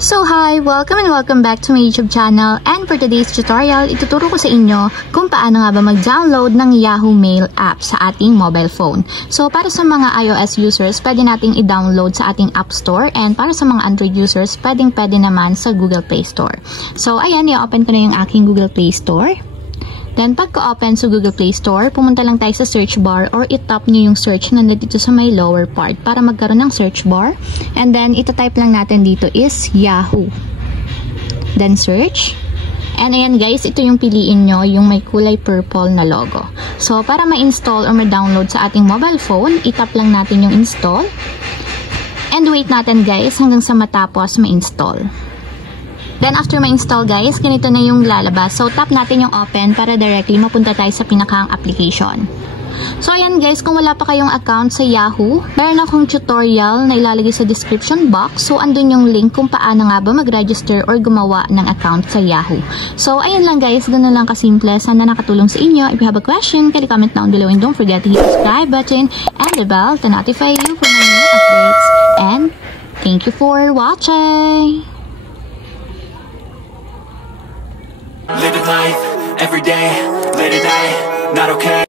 So hi! Welcome back to my YouTube channel, and for today's tutorial, ituturo ko sa inyo kung paano nga ba mag-download ng Yahoo Mail app sa ating mobile phone. So para sa mga iOS users, pwede nating i-download sa ating App Store, and para sa mga Android users, pwede naman sa Google Play Store. So ayan, i-open ko na yung aking Google Play Store. Then, pagka-open sa Google Play Store, pumunta lang tayo sa search bar or i-tap nyo yung search na nandito sa may lower part para magkaroon ng search bar. And then, ita-type lang natin dito is Yahoo. Then, search. And ayan guys, ito yung piliin nyo, yung may kulay purple na logo. So, para ma-install or ma-download sa ating mobile phone, i-tap lang natin yung install. And wait natin guys hanggang sa matapos ma-install. Then, after ma-install guys, ganito na yung lalabas. So, tap natin yung open para directly mapunta tayo sa pinakang application. So, ayan guys, kung wala pa kayong account sa Yahoo, meron akong tutorial na ilalagay sa description box. So, andun yung link kung paano nga ba mag-register or gumawa ng account sa Yahoo. So, ayun lang guys, ganun lang kasimple. Sana nakatulong sa inyo. If you have a question, can you comment down below, and don't forget to hit the subscribe button and the bell to notify you for my new updates. And thank you for watching! Living life, every day, late at night, not okay.